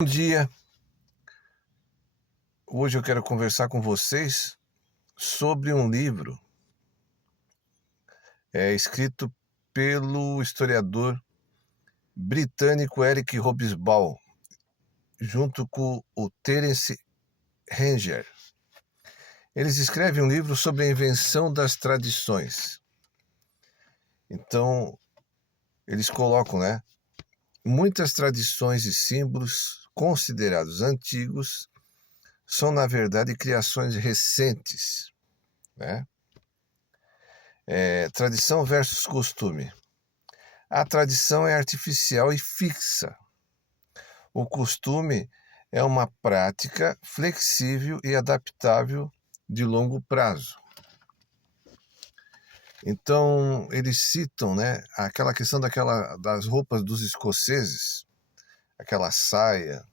Bom dia, hoje eu quero conversar com vocês sobre um livro escrito pelo historiador britânico Eric Hobsbawm, junto com o Terence Ranger. Eles escrevem um livro sobre a invenção das tradições. Então, eles colocam, muitas tradições e símbolos considerados antigos são, na verdade, criações recentes, né? Tradição versus costume. A tradição é artificial e fixa. O costume é uma prática flexível e adaptável de longo prazo. Então, eles citam, aquela questão das roupas dos escoceses, aquela saia.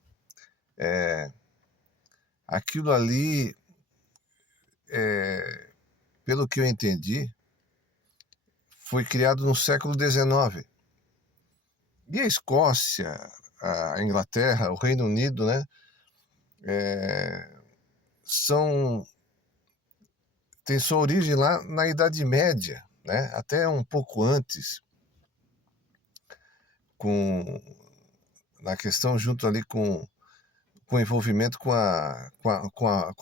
Aquilo ali, pelo que eu entendi, foi criado no século XIX. E a Escócia, a Inglaterra, o Reino Unido, tem sua origem lá na Idade Média, até um pouco antes, na questão junto ali com o envolvimento com a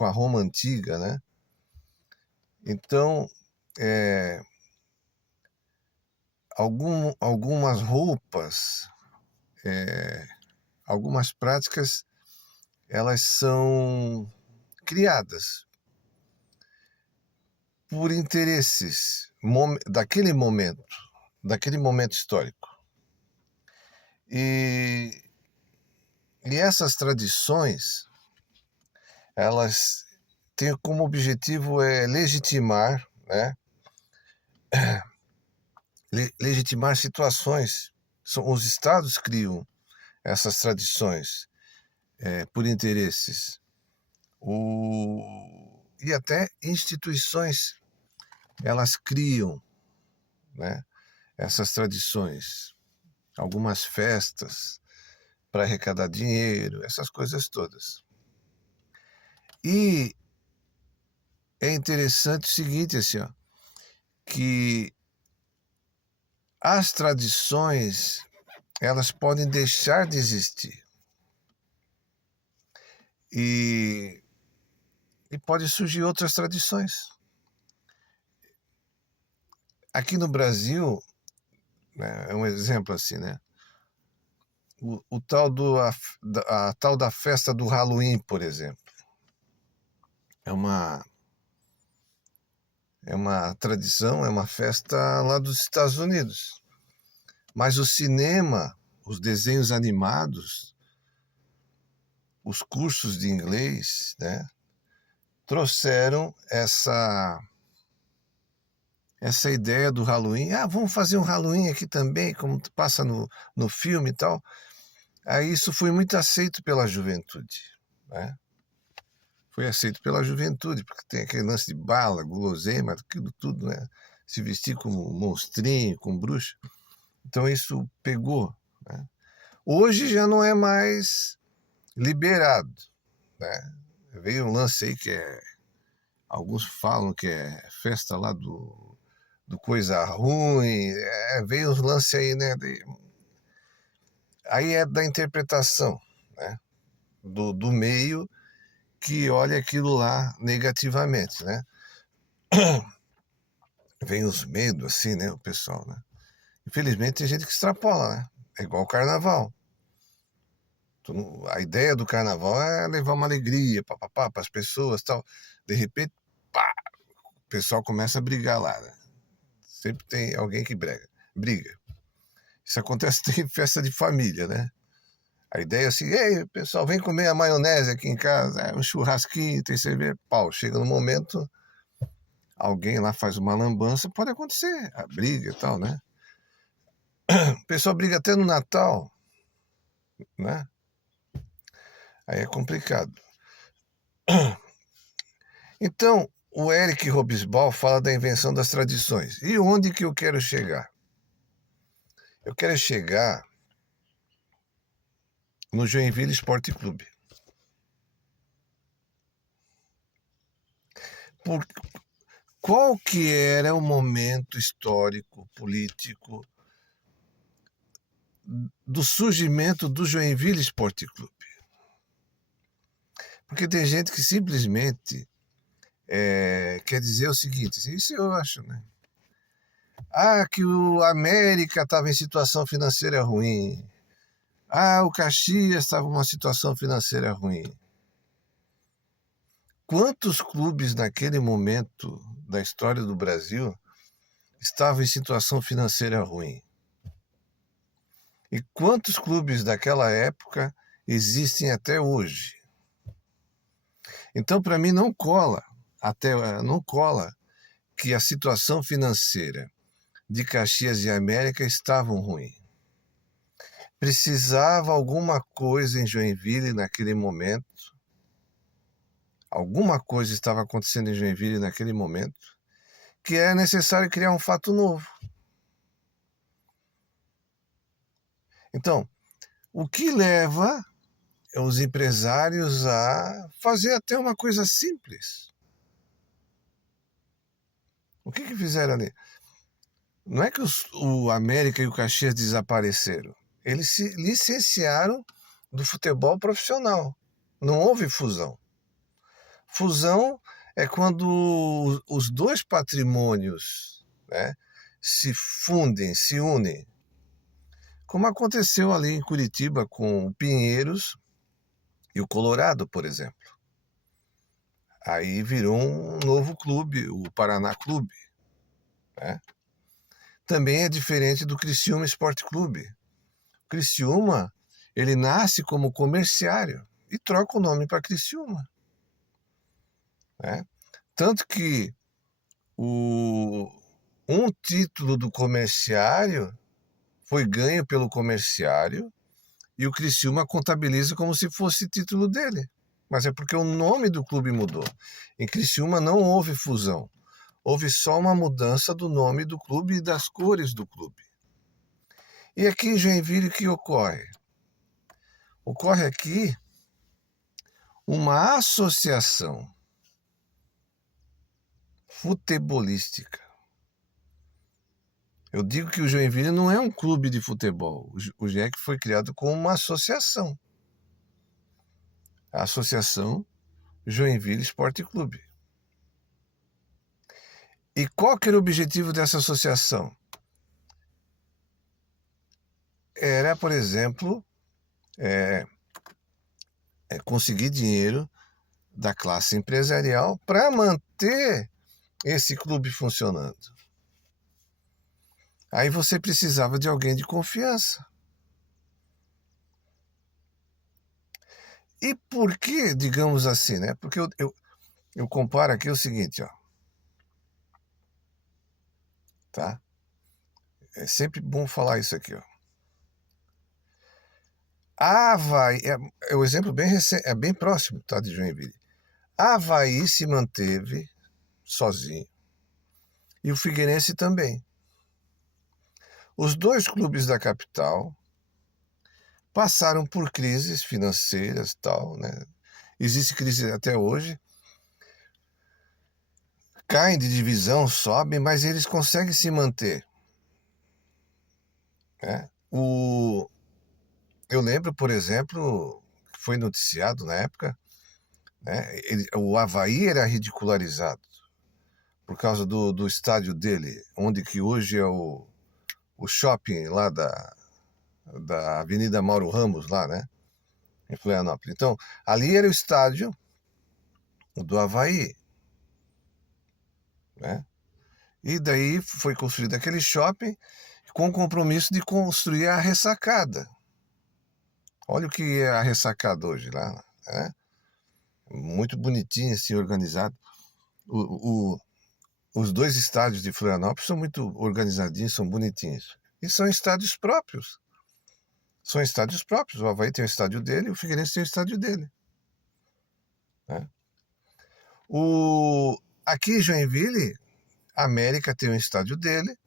Roma Antiga, né? Então, algumas roupas, algumas práticas, elas são criadas por interesses daquele momento histórico. E essas tradições, elas têm como objetivo legitimar, legitimar situações. Os estados criam essas tradições por interesses. E até instituições, elas criam, essas tradições. Algumas festas para arrecadar dinheiro, essas coisas todas. E é interessante o seguinte, assim, que as tradições, elas podem deixar de existir. E pode surgir outras tradições. Aqui no Brasil, é um exemplo assim, a tal da festa do Halloween, por exemplo. É uma tradição, é uma festa lá dos Estados Unidos. Mas o cinema, os desenhos animados, os cursos de inglês, trouxeram essa ideia do Halloween. Vamos fazer um Halloween aqui também, como passa no filme e tal. Aí isso foi muito aceito pela juventude, Foi aceito pela juventude, porque tem aquele lance de bala, guloseima, aquilo tudo, Se vestir como monstrinho, como bruxo. Então isso pegou, Hoje já não é mais liberado, Veio um lance aí que alguns falam que é festa lá do coisa ruim, veio uns lances aí, aí é da interpretação, do meio que olha aquilo lá negativamente, Vem os medos, assim, o pessoal, Infelizmente tem gente que extrapola, É igual o carnaval. A ideia do carnaval é levar uma alegria para as pessoas, tal. De repente, pá, o pessoal começa a brigar lá, Sempre tem alguém que briga. Isso acontece em festa de família, A ideia é assim: ei, pessoal, vem comer a maionese aqui em casa, um churrasquinho, tem cerveja, pau. Chega no momento, alguém lá faz uma lambança, pode acontecer, a briga e tal, O pessoal briga até no Natal, Aí é complicado. Então, o Eric Hobsbawm fala da invenção das tradições. E onde que eu quero chegar? Eu quero chegar no Joinville Esporte Clube. Qual que era o momento histórico, político, do surgimento do Joinville Esporte Clube? Porque tem gente que simplesmente quer dizer o seguinte, isso eu acho, né? Que o América estava em situação financeira ruim. O Caxias estava em uma situação financeira ruim. Quantos clubes naquele momento da história do Brasil estavam em situação financeira ruim? E quantos clubes daquela época existem até hoje? Então, para mim, não cola que a situação financeira de Caxias e América estavam ruim. Precisava alguma coisa em Joinville naquele momento. Alguma coisa estava acontecendo em Joinville naquele momento que é necessário criar um fato novo. Então, o que leva os empresários a fazer até uma coisa simples? O que fizeram ali? Não é que o América e o Caxias desapareceram. Eles se licenciaram do futebol profissional. Não houve fusão. Fusão é quando os dois patrimônios, né, se fundem, se unem. Como aconteceu ali em Curitiba com o Pinheiros e o Colorado, por exemplo. Aí virou um novo clube, o Paraná Clube, né? Também é diferente do Criciúma Esporte Clube. O Criciúma, ele nasce como comerciário e troca o nome para Criciúma, né? Tanto que um título do comerciário foi ganho pelo comerciário e o Criciúma contabiliza como se fosse título dele. Mas é porque o nome do clube mudou. Em Criciúma não houve fusão. Houve só uma mudança do nome do clube e das cores do clube. E aqui em Joinville, o que ocorre? Ocorre aqui uma associação futebolística. Eu digo que o Joinville não é um clube de futebol. O GEC foi criado como uma associação. A Associação Joinville Esporte Clube. E qual que era o objetivo dessa associação? Era, por exemplo, conseguir dinheiro da classe empresarial para manter esse clube funcionando. Aí você precisava de alguém de confiança. E por que, digamos assim, né? Porque eu comparo aqui o seguinte, ó. Tá? É sempre bom falar isso aqui, ó. Avaí, o exemplo bem recente, é bem próximo, tá, de Joinville. Avaí se manteve sozinho. E o Figueirense também. Os dois clubes da capital passaram por crises financeiras e tal, né? Existe crise até hoje. Caem de divisão, sobem, mas eles conseguem se manter, né? Eu lembro, por exemplo, que foi noticiado na época, né? O Avaí era ridicularizado por causa do estádio dele, onde que hoje é o shopping lá da Avenida Mauro Ramos, lá, né? Em Florianópolis. Então, ali era o estádio do Avaí, né? E daí foi construído aquele shopping com o compromisso de construir a ressacada. Olha o que é a ressacada hoje lá, né? Muito bonitinho, assim, organizado. Os dois estádios de Florianópolis são muito organizadinhos, são bonitinhos. E são estádios próprios. São estádios próprios. O Avaí tem o estádio dele, o Figueirense tem o estádio dele, né? Aqui em Joinville, a América tem um estádio dele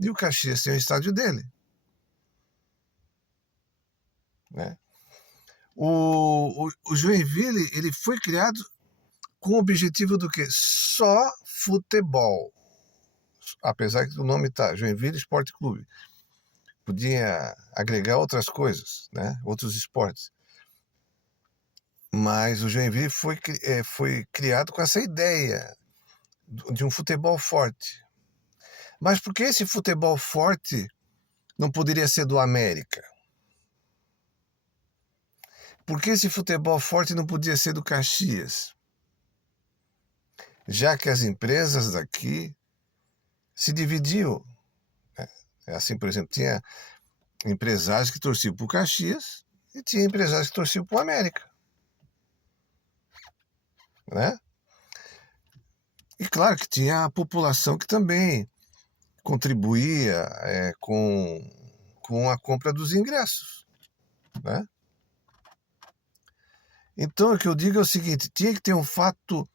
e o Caxias tem um estádio dele, né? O Joinville, ele foi criado com o objetivo do quê? Só futebol. Apesar que o nome tá Joinville Esporte Clube. Podia agregar outras coisas, né? Outros esportes. Mas o Joinville foi criado com essa ideia de um futebol forte. Mas por que esse futebol forte não poderia ser do América? Por que esse futebol forte não podia ser do Caxias? Já que as empresas daqui se dividiam. Assim, por exemplo, tinha empresários que torciam para o Caxias e tinha empresários que torciam para o América. Né? E claro que tinha a população que também contribuía com a compra dos ingressos. Né? Então, o que eu digo é o seguinte: tinha que ter um fato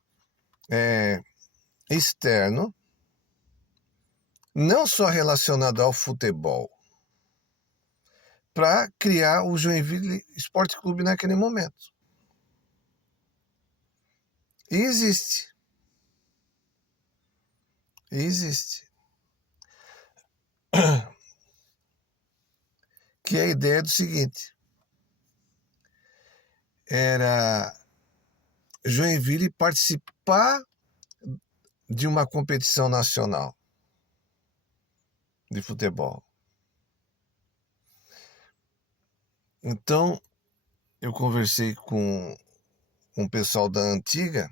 externo, não só relacionado ao futebol, para criar o Joinville Esporte Clube naquele momento. E existe. Que é a ideia do seguinte: era Joinville participar de uma competição nacional de futebol. Então, eu conversei com um pessoal da antiga.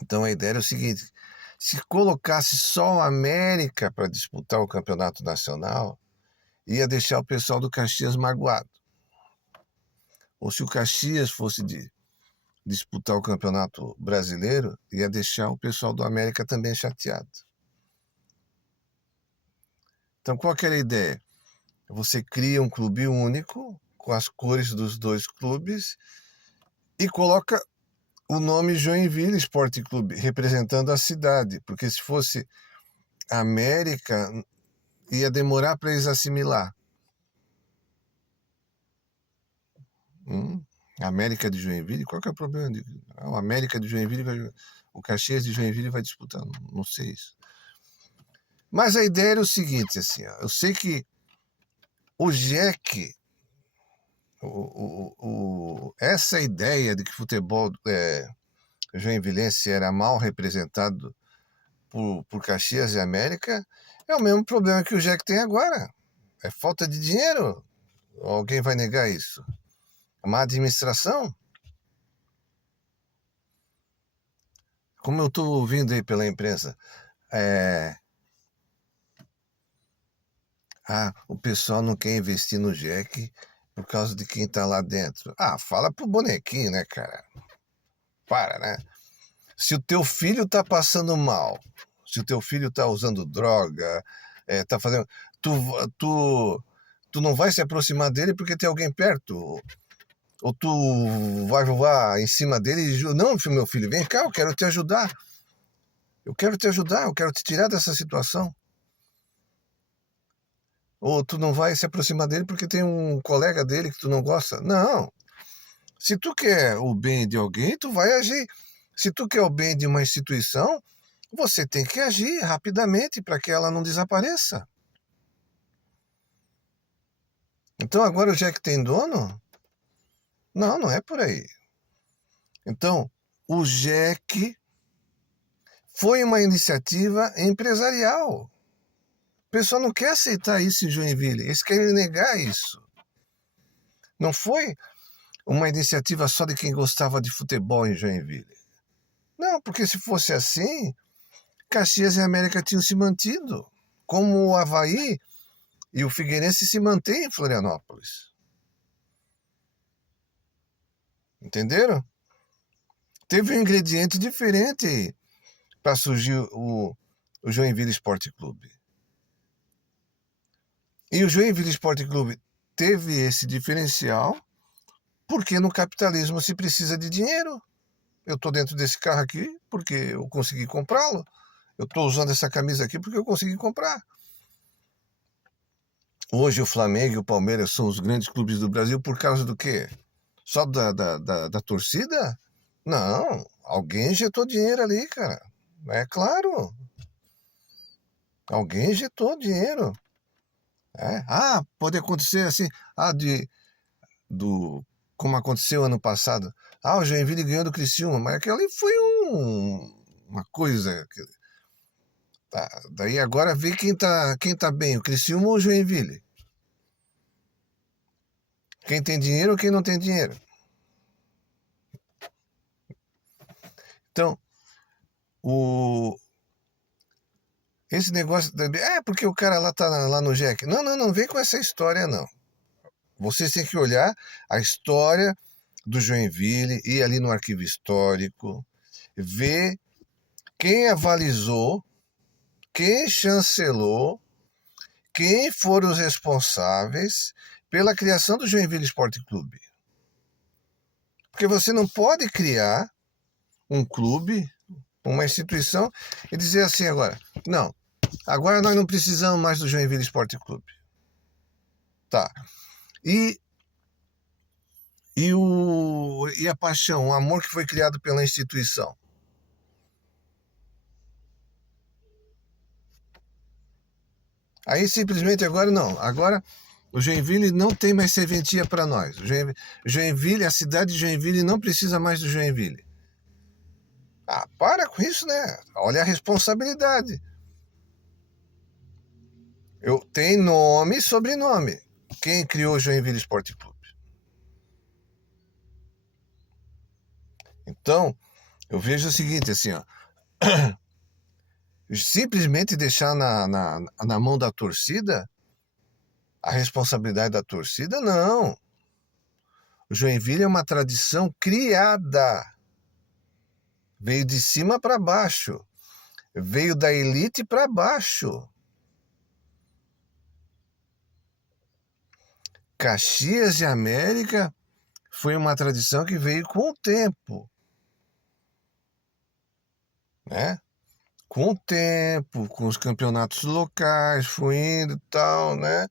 Então, a ideia era o seguinte: se colocasse só o América para disputar o campeonato nacional, ia deixar o pessoal do Caxias magoado. Ou se o Caxias fosse disputar o campeonato brasileiro, ia deixar o pessoal do América também chateado. Então, qual que era a ideia? Você cria um clube único, com as cores dos dois clubes, e coloca o nome Joinville Esporte Clube, representando a cidade, porque se fosse América, ia demorar para eles assimilar. América de Joinville, qual que é o problema? O América de Joinville, o Caxias de Joinville vai disputar, não sei isso. Mas a ideia era o seguinte, assim, ó, eu sei que o JEC, essa ideia de que futebol joinvilense era mal representado por Caxias e América, é o mesmo problema que o JEC tem agora. É falta de dinheiro. Alguém vai negar isso? É má administração? Como eu estou ouvindo aí pela imprensa, o pessoal não quer investir no JEC por causa de quem está lá dentro. Fala pro bonequinho, né, cara? Para, né? Se o teu filho está passando mal, se o teu filho está usando droga, está fazendo... Tu não vai se aproximar dele porque tem alguém perto. Ou tu vai voar em cima dele e... Não, meu filho, vem cá, eu quero te ajudar. Eu quero te tirar dessa situação. Ou tu não vai se aproximar dele porque tem um colega dele que tu não gosta. Não. Se tu quer o bem de alguém, tu vai agir. Se tu quer o bem de uma instituição, você tem que agir rapidamente para que ela não desapareça. Então agora o JEC tem dono? Não, não é por aí. Então, o JEC foi uma iniciativa empresarial. O pessoal não quer aceitar isso em Joinville. Eles querem negar isso. Não foi uma iniciativa só de quem gostava de futebol em Joinville. Não, porque se fosse assim, Caxias e América tinham se mantido, como o Avaí e o Figueirense se mantêm em Florianópolis. Entenderam? Teve um ingrediente diferente para surgir o Joinville Esporte Clube. E o Joinville Esporte Clube teve esse diferencial porque no capitalismo se precisa de dinheiro. Eu estou dentro desse carro aqui porque eu consegui comprá-lo. Eu estou usando essa camisa aqui porque eu consegui comprar. Hoje o Flamengo e o Palmeiras são os grandes clubes do Brasil por causa do quê? Só da torcida? Não, alguém injetou dinheiro ali, cara. É claro, alguém injetou dinheiro. Pode acontecer assim, do, como aconteceu ano passado. O Joinville ganhou do Criciúma, mas aquilo ali foi uma coisa. Daí agora vê quem tá bem, o Criciúma ou o Joinville. Quem tem dinheiro ou quem não tem dinheiro. Então, esse negócio. Porque o cara lá tá lá no Jack. Não vem com essa história, não. Vocês têm que olhar a história do Joinville, ir ali no arquivo histórico, ver quem avalizou, quem chancelou, quem foram os responsáveis pela criação do Joinville Esporte Clube. Porque você não pode criar um clube, uma instituição, e dizer assim agora, não, agora nós não precisamos mais do Joinville Esporte Clube. Tá. E a paixão, o amor que foi criado pela instituição. Aí simplesmente agora não. Agora o Joinville não tem mais serventia para nós. Joinville, a cidade de Joinville não precisa mais do Joinville. Para com isso, né? Olha a responsabilidade. Tem nome e sobrenome. Quem criou o Joinville Esporte Clube? Então, eu vejo o seguinte, assim, ó. Simplesmente deixar na mão da torcida a responsabilidade da torcida, não. O Joinville é uma tradição criada. Veio de cima para baixo. Veio da elite para baixo. Caxias de América foi uma tradição que veio com o tempo. Né? Com o tempo, com os campeonatos locais, foi indo e tal, né?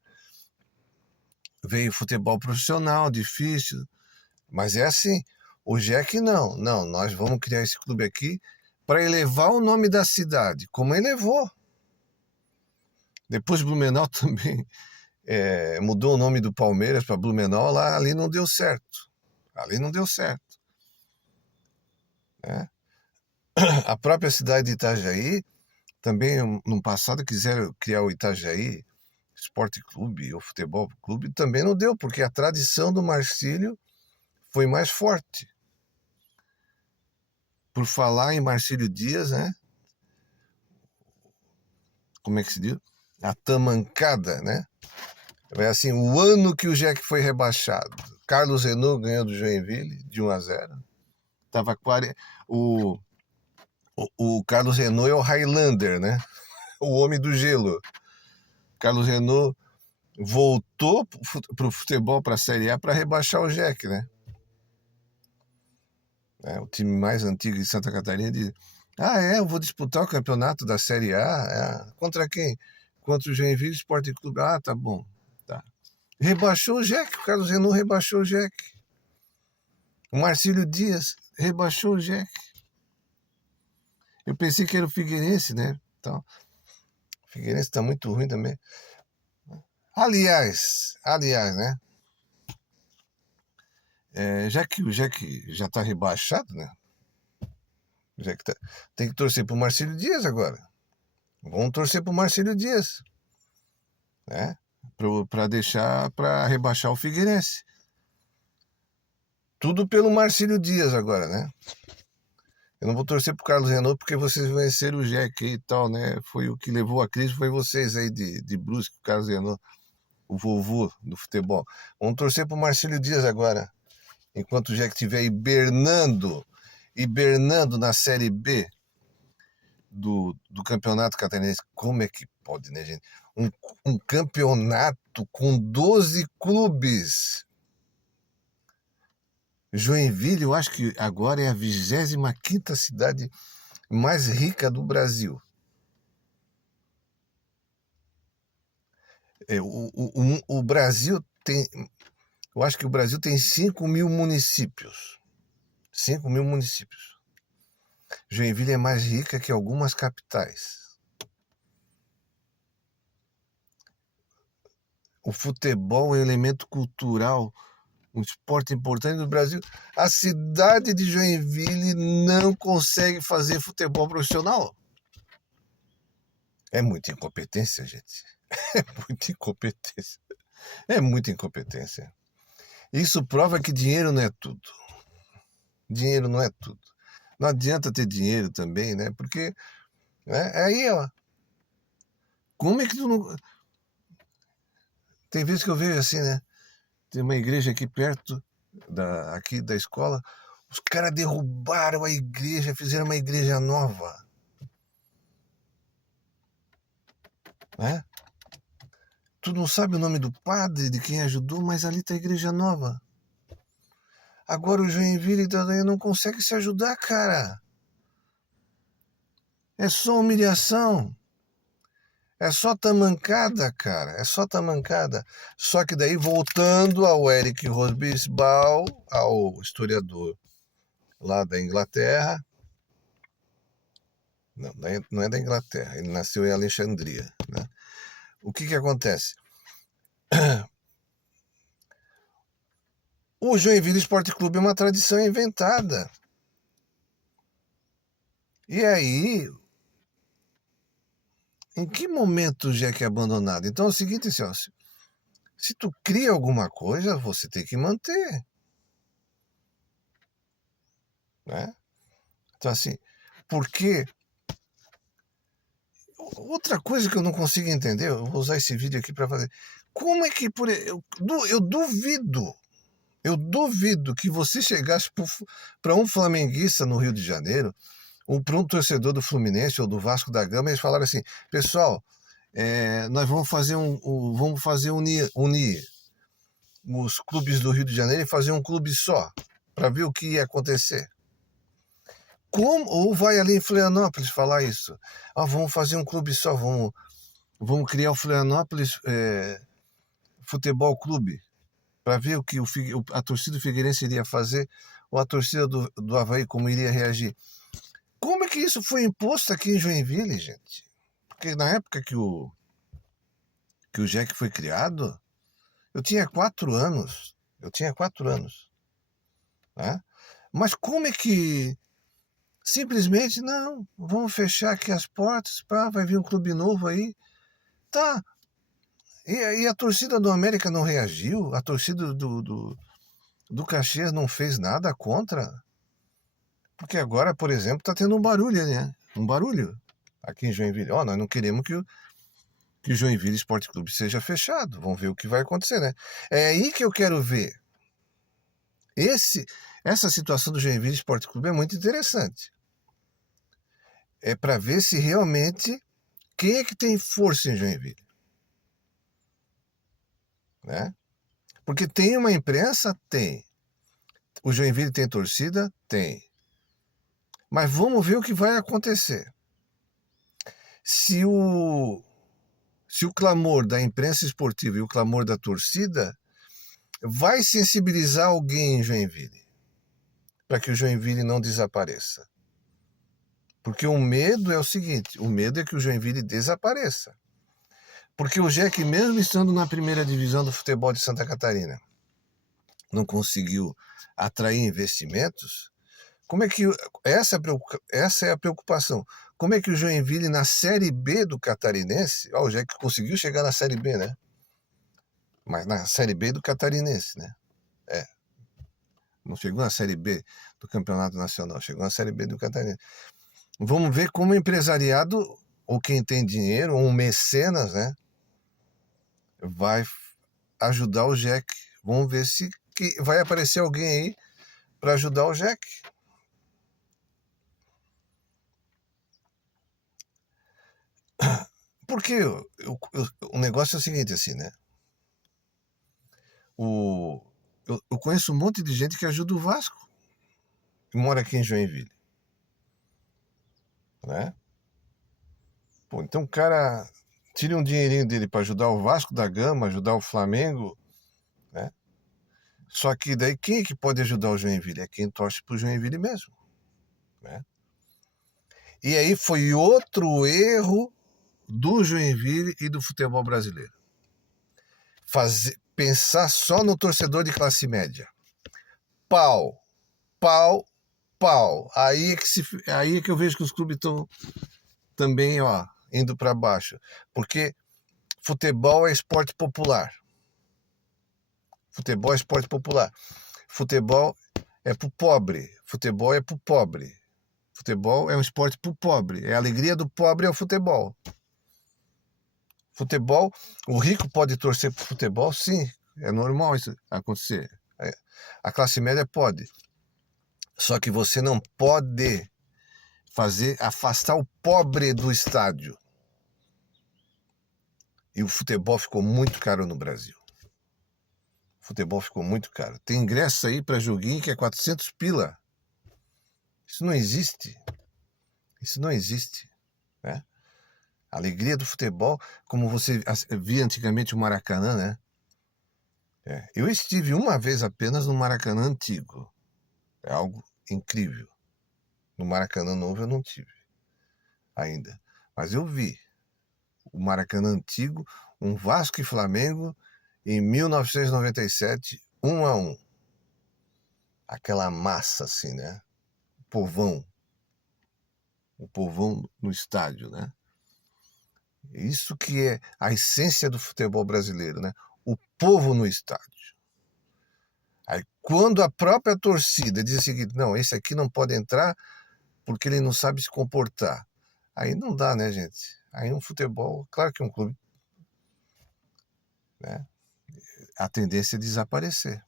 Veio futebol profissional, difícil. Mas é assim, o Jack não, nós vamos criar esse clube aqui para elevar o nome da cidade, como elevou. Depois Blumenau também mudou o nome do Palmeiras para Blumenau, ali não deu certo. Ali não deu certo. Né? A própria cidade de Itajaí, também no passado quiseram criar o Itajaí Esporte Clube ou Futebol Clube, também não deu, porque a tradição do Marcílio foi mais forte. Por falar em Marcílio Dias, né? Como é que se diz? A tamancada, né? É assim, o ano que o Jack foi rebaixado. Carlos Renault ganhou do Joinville de 1-0. Tava o Carlos Renault é o Highlander, né? O homem do gelo. Carlos Renault voltou pro futebol, para a Série A, para rebaixar o Jack, né? O time mais antigo de Santa Catarina diz: eu vou disputar o campeonato da Série A. Contra quem? Contra o Joinville Esporte Clube. Tá bom. Tá. Rebaixou o Jack, o Carlos Renault rebaixou o Jack. O Marcílio Dias rebaixou o Jack. Eu pensei que era o Figueirense, né? Então, o Figueirense tá muito ruim também. Aliás, né? Já que o Jack já tá rebaixado, né? Tem que torcer pro Marcílio Dias agora. Vamos torcer pro Marcílio Dias, né? Para rebaixar o Figueirense. Tudo pelo Marcílio Dias agora, né? Eu não vou torcer pro Carlos Renault porque vocês venceram o Jack e tal, né? Foi o que levou a crise, foi vocês aí de Brusque, o Carlos Renault, o vovô do futebol. Vamos torcer pro Marcílio Dias agora, enquanto o Jack estiver hibernando na Série B do Campeonato Catarinense. Como é que pode, né, gente? Um campeonato com 12 clubes. Joinville, eu acho que agora é a 25ª cidade mais rica do Brasil. O Brasil tem Eu acho que o Brasil tem 5.000 municípios. 5.000 municípios. Joinville é mais rica que algumas capitais. O futebol é um elemento cultural, um esporte importante do Brasil. A cidade de Joinville não consegue fazer futebol profissional. É muita incompetência, gente. É muita incompetência. É muita incompetência. Isso prova que dinheiro não é tudo. Dinheiro não é tudo. Não adianta ter dinheiro também, né? Porque aí, ó. Como é que tu não. Tem vezes que eu vejo assim, né? Tem uma igreja aqui perto aqui da escola. Os caras derrubaram a igreja, fizeram uma igreja nova. Né? Tu não sabe o nome do padre, de quem ajudou, mas ali tá a igreja nova. Agora o Joinville não consegue se ajudar, cara. É só humilhação. É só tamancada, cara. É só tamancada. Só que daí, voltando ao Eric Hobsbawm, ao historiador lá da Inglaterra. Não é da Inglaterra. Ele nasceu em Alexandria. Né? O que acontece? O Joinville Esporte Clube é uma tradição inventada. E aí, em que momento o Jack é abandonado? Então é o seguinte, assim, ó, se tu cria alguma coisa, você tem que manter. Né? Então assim, porque outra coisa que eu não consigo entender, eu vou usar esse vídeo aqui para fazer. Como é que eu duvido que você chegasse para um flamenguista no Rio de Janeiro, ou para um torcedor do Fluminense ou do Vasco da Gama, e eles falaram assim, pessoal, nós vamos fazer unir os clubes do Rio de Janeiro e fazer um clube só, para ver o que ia acontecer. Ou vai ali em Florianópolis falar isso. Vamos fazer um clube só, vamos criar o Florianópolis Futebol Clube, para ver o que a torcida do Figueirense iria fazer, ou a torcida do Avaí como iria reagir. Como é que isso foi imposto aqui em Joinville, gente? Porque na época que o Jack foi criado, eu tinha 4 anos. Né? Mas como é que simplesmente, não, vamos fechar aqui as portas, vai vir um clube novo aí. Tá. E a torcida do América não reagiu? A torcida do Caxias não fez nada contra? Porque agora, por exemplo, tá tendo um barulho, né? Um barulho aqui em Joinville. Nós não queremos que o Joinville Esporte Clube seja fechado. Vamos ver o que vai acontecer, né? É aí que eu quero ver. Essa situação do Joinville Esporte Clube é muito interessante. É para ver se realmente quem é que tem força em Joinville. Né? Porque tem uma imprensa? Tem. O Joinville tem torcida? Tem. Mas vamos ver o que vai acontecer. Se o clamor da imprensa esportiva e o clamor da torcida vai sensibilizar alguém em Joinville, para que o Joinville não desapareça. Porque o medo é o seguinte, o medo é que o Joinville desapareça. Porque o Jack, mesmo estando na primeira divisão do futebol de Santa Catarina, não conseguiu atrair investimentos. Como é que essa é a preocupação? Como é que o Joinville na Série B do Catarinense, o Jack conseguiu chegar na Série B, né? Mas na Série B do Catarinense, né? Não chegou na Série B do Campeonato Nacional, chegou na Série B do Catarinense. Vamos ver como o empresariado, ou quem tem dinheiro, ou um mecenas, né? Vai ajudar o Jack. Vamos ver se vai aparecer alguém aí para ajudar o Jack. Porque o negócio é o seguinte, assim, né? Eu conheço um monte de gente que ajuda o Vasco, que mora aqui em Joinville. Né? Pô, então o cara tira um dinheirinho dele para ajudar o Vasco da Gama, ajudar o Flamengo, né? Só que daí quem é que pode ajudar o Joinville? É quem torce pro Joinville mesmo, né? E aí foi outro erro do Joinville e do futebol brasileiro. Pensar só no torcedor de classe média. Pau, pau, pau. Aí é que eu vejo que os clubes estão também, ó, indo para baixo. Porque futebol é esporte popular. Futebol é esporte popular. Futebol é pro pobre. Futebol é pro pobre. Futebol é um esporte pro pobre. É a alegria do pobre é o futebol. Futebol, o rico pode torcer pro futebol? Sim, é normal isso acontecer. A classe média pode. Só que você não pode afastar o pobre do estádio. E o futebol ficou muito caro no Brasil. O futebol ficou muito caro. Tem ingresso aí para joguinho que é 400 pila. Isso não existe. Isso não existe, né? A alegria do futebol, como você via antigamente o Maracanã, né? Eu estive uma vez apenas no Maracanã antigo. É algo incrível. No Maracanã novo eu não tive ainda. Mas eu vi o Maracanã antigo, um Vasco e Flamengo em 1997, 1-1. Aquela massa assim, né? O povão no estádio, né? Isso que é a essência do futebol brasileiro, né? O povo no estádio. Aí, quando a própria torcida diz o seguinte, não, esse aqui não pode entrar porque ele não sabe se comportar. Aí não dá, né, gente? Aí um futebol, claro que um clube, né? A tendência é desaparecer.